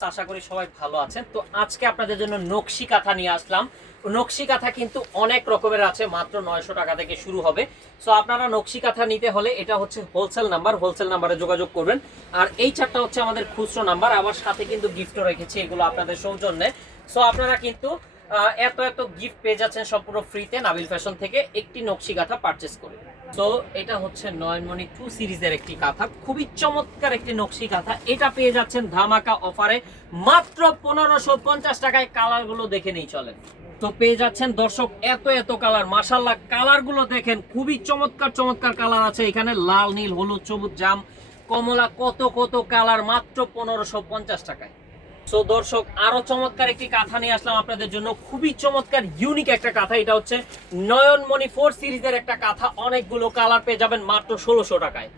আশা করি সবাই ভালো আছেন। তো আজকে আপনাদের জন্য নকশি কাঁথা নিয়ে আসলাম। নকশি কাঁথা কিন্তু অনেক রকমের আছে, মাত্র 900 টাকা থেকে শুরু হবে। সো আপনারা নকশি কাঁথা নিতে হলে এটা হচ্ছে হোলসেল নাম্বারে যোগাযোগ করবেন। আর এই চারটা হচ্ছে আমাদের খুচরো নাম্বার, আবার সাথে কিন্তু গিফটও রেখেছি, এগুলো আপনাদের সৌজন্যে। সো আপনারা কিন্তু এত গিফট পেয়ে যাচ্ছেন সম্পূর্ণ ফ্রিতে নাবিল ফ্যাশন থেকে একটি নকশি কাঁথা পারচেস করে। তো এটা হচ্ছে নয়নমণি 2 সিরিজের একটি কাঁথা, খুবই চমৎকার একটি নকশি কাঁথা। এটা পেয়ে যাচ্ছেন ধামাকা অফারে মাত্র 1550 টাকায়। কালারগুলো দেখে নেই চলেন। তো পেয়ে যাচ্ছেন দর্শক এত কালার, মাশাআল্লাহ কালারগুলো দেখেন, খুবই চমৎকার কালার আছে এখানে, লাল, নীল, হলুদ, সবুজ, জাম, কমলা, কত কালার মাত্র 1550 টাকায়। সো দর্শক আরো চমৎকার একটি কাঁথা নিয়ে আসলাম আপনাদের জন্য, খুবই চমৎকার ইউনিক একটা কাঁথা। এটা হচ্ছে নয়নমণি 4 সিরিজের একটা কাঁথা, অনেকগুলো কালার পেয়ে যাবেন মাত্র 1600 টাকায়।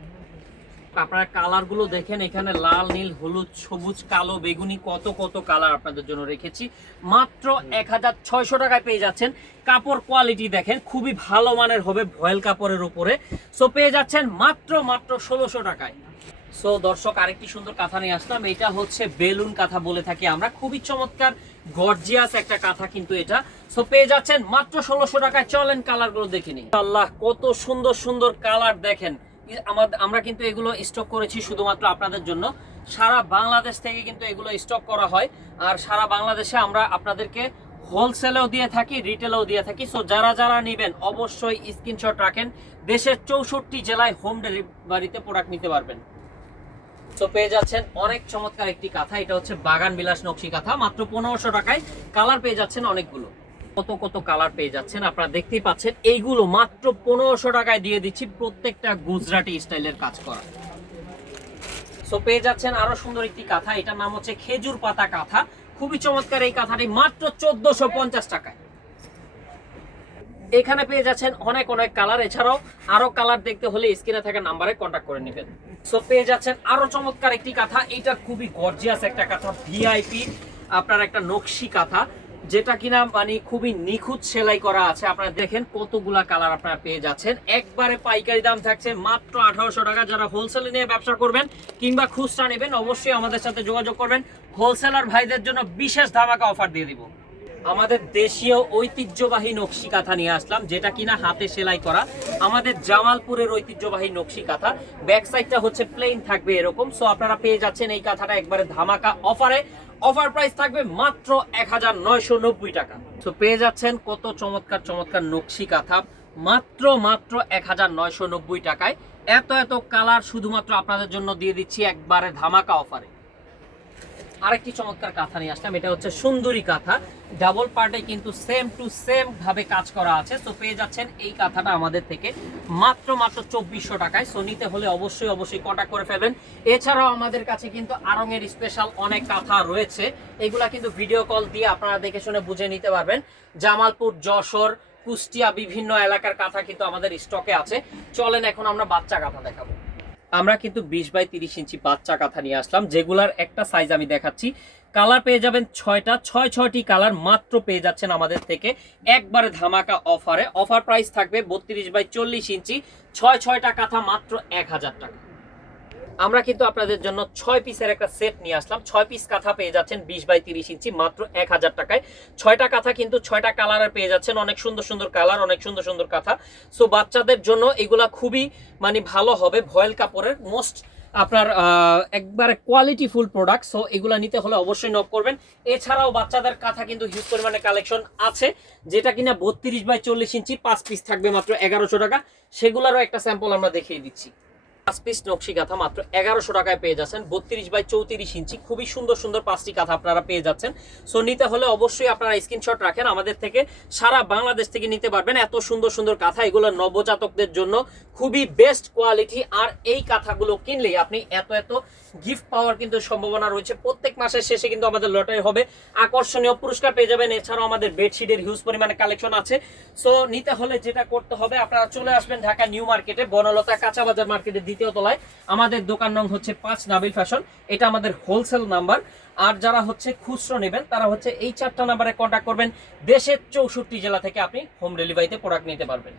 আপনারা কালারগুলো দেখেন, এখানে লাল, নীল, হলুদ, সবুজ, কালো, বেগুনি, কত কালার আপনাদের জন্য রেখেছি। মাত্র 1600 টাকায় পেয়ে যাচ্ছেন। কাপড় কোয়ালিটি দেখেন, খুবই ভালো মানের হবে, ভয়েল কাপড়ের উপরে। সো পেয়ে যাচ্ছেন মাত্র 1600 টাকায়। সো দর্শক আরেকটি সুন্দর কাঁথা নিয়ে আসলাম, এটা হচ্ছে বেলুন কাঁথা বলে থাকি আমরা, খুবই চমৎকার গর্জিয়াস একটা কাঁথা কিন্তু এটা। সো পেয়ে যাচ্ছেন মাত্র 1600 টাকায়। চলেন কালারগুলো দেখে নিই। আল্লাহ কত সুন্দর কালার দেখেন। আমরা কিন্তু এগুলো স্টক করেছি শুধুমাত্র আপনাদের জন্য। সারা বাংলাদেশ থেকে কিন্তু এগুলো স্টক করা হয়, আর সারা বাংলাদেশে আমরা আপনাদেরকে হোলসেলেও দিয়ে থাকি, রিটেলেও দিয়ে থাকি। সো যারা নেবেন অবশ্যই স্ক্রিনশট রাখেন, দেশের 64 জেলায় হোম ডেলিভারিতে প্রোডাক্ট নিতে পারবেন। তো পেয়ে যাচ্ছেন অনেক চমৎকার একটি কাঁথা, এটা হচ্ছে বাগান বিলাস নকশি কাঁথা, মাত্র 1500 টাকায়। কালার পেয়ে যাচ্ছেন অনেকগুলো, কত কালার পেয়ে যাচ্ছেন আপনারা দেখতেই পাচ্ছেন। এইগুলো মাত্র 1500 টাকায় দিয়ে দিচ্ছি, প্রত্যেকটা গুজরাটি স্টাইলের কাজ করা। সো পেয়ে যাচ্ছেন আরো সুন্দর একটি কাঁথা, এটার নাম হচ্ছে খেজুর পাতা কাঁথা, খুবই চমৎকার এই কাঁথাটি, মাত্র 1450 টাকায়। এখানে পেয়ে যাচ্ছেন অনেক কালার, এছাড়াও আরো কালার দেখতে হলে স্ক্রিনে থাকা নাম্বারে কন্ট্যাক্ট করে নেবেন। সো পেয়ে যাচ্ছেন আরো চমৎকার একটি কাঁথা, এটা খুবই গর্জিয়াস একটা কাঁথা, ভিআইপি আপনার একটা নকশি কাঁথা, যেটা কিনা মানে খুবই নিখুঁত সেলাই করা আছে। আপনারা দেখেন কতগুলা কালার আপনারা পেয়ে যাচ্ছেন। একবারে পাইকারি দাম থাকছে মাত্র 1800 টাকা। যারা হোলসেলে নিয়ে ব্যবসা করবেন কিংবা খুচরা নেবেন অবশ্যই আমাদের সাথে যোগাযোগ করবেন। হোলসেলার ভাইদের জন্য বিশেষ ধামাকা অফার দিয়ে দিব। আমাদের দেশীয় ঐতিহ্যবাহী নকশি কাঁথা নিয়ে আসলাম, যেটা কিনা হাতে সেলাই করা, আমাদের জামালপুরের ঐতিহ্যবাহী নকশি কাঁথা। ব্যাক সাইডটা হচ্ছে প্লেন থাকবে এরকম। সো আপনারা পেয়ে যাচ্ছেন এই কাঁথাটা একবারে ধামাকা অফারে। অফার প্রাইস থাকবে মাত্র 1990 টাকা। তো পেয়ে যাচ্ছেন কত চমৎকার নকশি কাঁথা মাত্র 1990 টাকায়। এত কালার শুধুমাত্র আপনাদের জন্য দিয়ে দিচ্ছি একবারে ধামাকা অফারে। আরেকটি চমৎকার কাঁথা নিয়ে আসলাম, এটা হচ্ছে সুন্দরী কাঁথা, ডাবল পার্টে কিন্তু সেম টু সেম ভাবে কাজ করা আছে। তো পেয়ে যাচ্ছেন এই কাঁথাটা আমাদের থেকে মাত্র 2400 টাকায়। সো নিতে হলে অবশ্যই কন্টাক্ট করে ফেলবেন। এছাড়াও আমাদের কাছে কিন্তু আড়ংয়ের স্পেশাল অনেক কাঁথা রয়েছে, এগুলা কিন্তু ভিডিও কল দিয়ে আপনারা দেখে শুনে বুঝে নিতে পারবেন। জামালপুর, যশোর, কুষ্টিয়া বিভিন্ন এলাকার কাঁথা কিন্তু আমাদের স্টকে আছে। চলেন এখন আমরা বাচ্চা কাঁথা দেখাবো। আমরা কিন্তু 20 বাই 30 ইঞ্চি বাচ্চা কাঁথা নিয়ে আসলাম, যেগুলার একটা সাইজ আমি দেখাচ্ছি। কালার পেয়ে যাবেন 6টি কালার মাত্র পেয়ে যাচ্ছেন আমাদের থেকে একবারে ধামাকা অফারে। অফার প্রাইস থাকবে 32 বাই 40 ইঞ্চি, 6টা কাঁথা মাত্র 1000 টাকা। আমরা কিন্তু আপনাদের জন্য 6 পিসের একটা সেট নিয়ে আসলাম। 6 পিস কাঁথা পেয়ে যাচ্ছেন 20 বাই 30 ইঞ্চি মাত্র 1000 টাকায়। 6টা কাঁথা কিন্তু 6টা কালারের পেয়ে যাচ্ছেন, অনেক সুন্দর কালার, অনেক সুন্দর কাঁথা। সো বাচ্চাদের জন্য এগুলা খুবই মানে ভালো হবে, ভয়েল কাপড়ের মোস্ট আপনার একবারে কোয়ালিটি ফুল প্রোডাক্ট। সো এগুলা নিতে হলে অবশ্যই নক করবেন। এছাড়াও বাচ্চাদের কাঁথা কিন্তু হিউজ পরিমাণে কালেকশন আছে, যেটা কিনা 32 বাই 40 ইঞ্চি 5 পিস থাকবে মাত্র 1100 টাকা। সেগুলোরও একটা স্যাম্পল আমরা দেখিয়ে দিচ্ছি। 5 পিস নকশি কাঁথা মাত্র 1100 টাকায় পেয়ে যাচ্ছেন। 32 বাই 34 ইঞ্চি খুবই সুন্দর 5টি কাঁথা আপনারা পেয়ে যাচ্ছেন। সো নিতে হলে অবশ্যই আপনারা স্ক্রিনশট রাখেন, আমাদের থেকে সারা বাংলাদেশ থেকে নিতে পারবেন। এত সুন্দর কাঁথা, এগুলো নবজাতকদের জন্য খুবই বেস্ট কোয়ালিটি। আর এই কাঁথাগুলো কিনলেই আপনি এত গিফট পাওয়ার কিন্তু সম্ভাবনা রয়েছে। প্রত্যেক মাসের শেষে কিন্তু আমাদের লটারি হবে, আকর্ষণীয় পুরস্কার পেয়ে যাবেন। এছাড়াও আমাদের বেডশিটের হিউজ পরিমাণে কালেকশন আছে। সো নিতে হলে যেটা করতে হবে, আপনারা চলে আসবেন ঢাকা নিউ মার্কেটে, বনলতা কাঁচা বাজার মার্কেটের দ্বিতীয় তলায়। আমাদের দোকান নং হচ্ছে 5 নাবিল ফ্যাশন, এটা আমাদের হোলসেল নাম্বার। আর যারা হচ্ছে খুচরো নেবেন তারা হচ্ছে এই 4টা নাম্বারে কন্ট্যাক্ট করবেন। দেশের 64 জেলা থেকে আপনি হোম ডেলিভারিতে প্রোডাক্ট নিতে পারবেন।